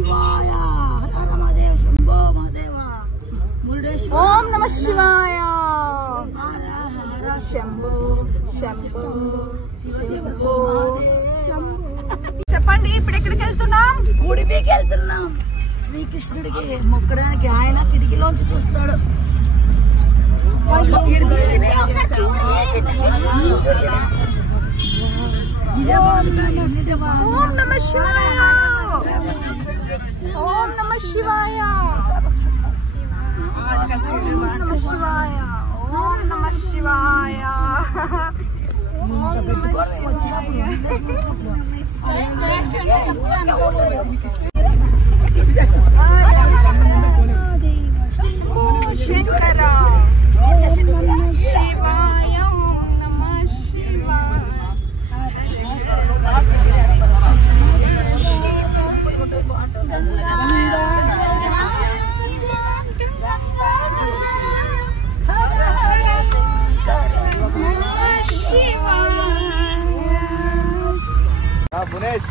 శివాయ హర హర మహాదేవ శంభో మహాదేవ మురుడేశ్వర ఓం నమ శివాయ హర హర శంభో శంభో శంభో చెప్పండి ఇప్పుడు ఎక్కడికి వెళ్తున్నాం? ఉడిపికి వెళ్తున్నాం. శ్రీకృష్ణుడికి మొక్కడానికి ఆయన కిటికీలోంచి చూస్తాడు. ఓం నమ శివాయ ఓం నమ శివాయ ఓం నమ శివాయ ఓం నమ శివాయ ఓం నమ శివాయ శంకర శివాయ ఓం నమ శివాయ మునేష్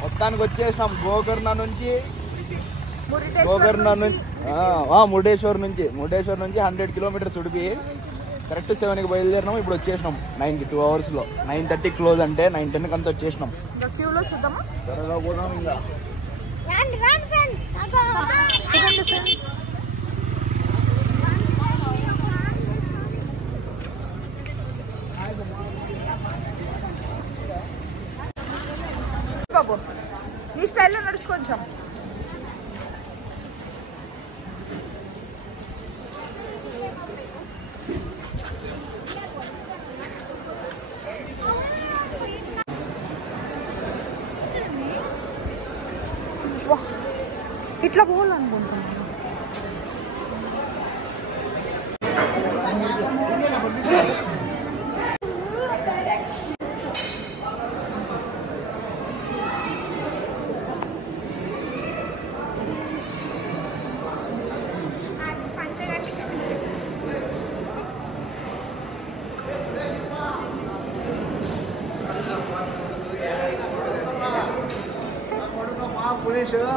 మొత్తానికి వచ్చేసినాం. గోకర్ణ నుంచి మురుడేశ్వర్ నుంచి 100 కిలోమీటర్స్ ఉడిపి కరెక్ట్ 7కి బయలుదేరినాం. ఇప్పుడు వచ్చేసినాం 92 hours లో. 9:30 క్లోజ్ అంటే 9:10 అంతా వచ్చేసినాం. త్వరగా పోదాం. ఇంకా బాబు నీ స్టైల్లో నడుచు కొంచెం. ఇట్లా పోవాలనుకుంటున్నాను.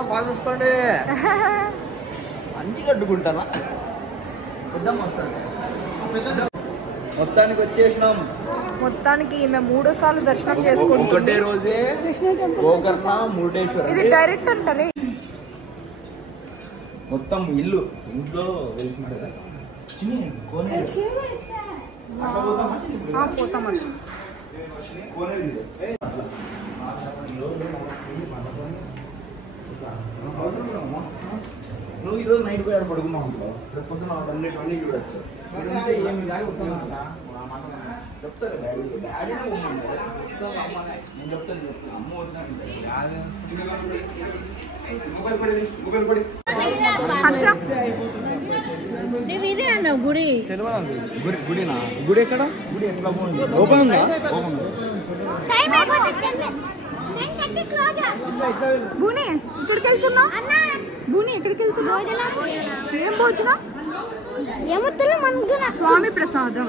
బాగా చూసుకోండి. అన్ని కట్టుకుంటానా మొత్తానికి వచ్చేసినాం. మొత్తానికి మేము 3 సార్లు దర్శనం చేసుకుంటాం. ఒకటే రోజే గోకర్ణ మురుడేశ్వర్. ఇది డైరెక్ట్ అంటారే. మొత్తం ఇంట్లో వెళ్తున్నాడు. పోతామని నువ్వు ఈరోజు నైట్ పోయి పడుకున్నావు అనుకో, రేపు పొద్దున అన్ని చూడొచ్చు. ఏమి చెప్తారు డాడీ నేను చెప్తాను అమ్మ గుడి గుడినా? గుడి ఎక్కడ? గుడి ఎట్లా పోయింది? ఓపెన్ ఉందా? ఓపెన్ భూని ఇక్కడికి వెళ్తున్నా. భూని ఎక్కడికి వెళ్తున్నా? ఏం భోజనం? స్వామి ప్రసాదం.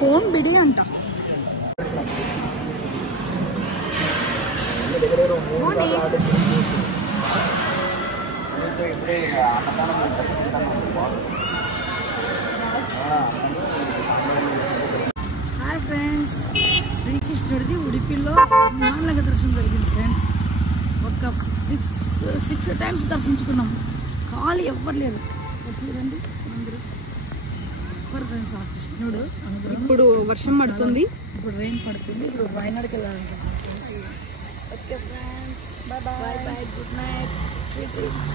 ఫోన్ బిడి అంట. హాయ్ ఫ్రెండ్స్, శ్రీకృష్ణుడిది ఉడిపిలో నాలుగు దర్శనం జరిగింది ఫ్రెండ్స్. ఒక 6 times దర్శించుకున్నాం. ఖాళీ ఎవ్వరు లేరు. చూడండి అందరూ సూపర్ ఫ్రెండ్స్. ఆ కృష్ణుడు ఇప్పుడు వర్షం పడుతుంది. ఇప్పుడు రెయిన్ పడుతుంది. ఇప్పుడు వైనాడుకి వెళ్ళాలనుకుంటున్నాం. Okay friends, bye bye, good night, sweet dreams.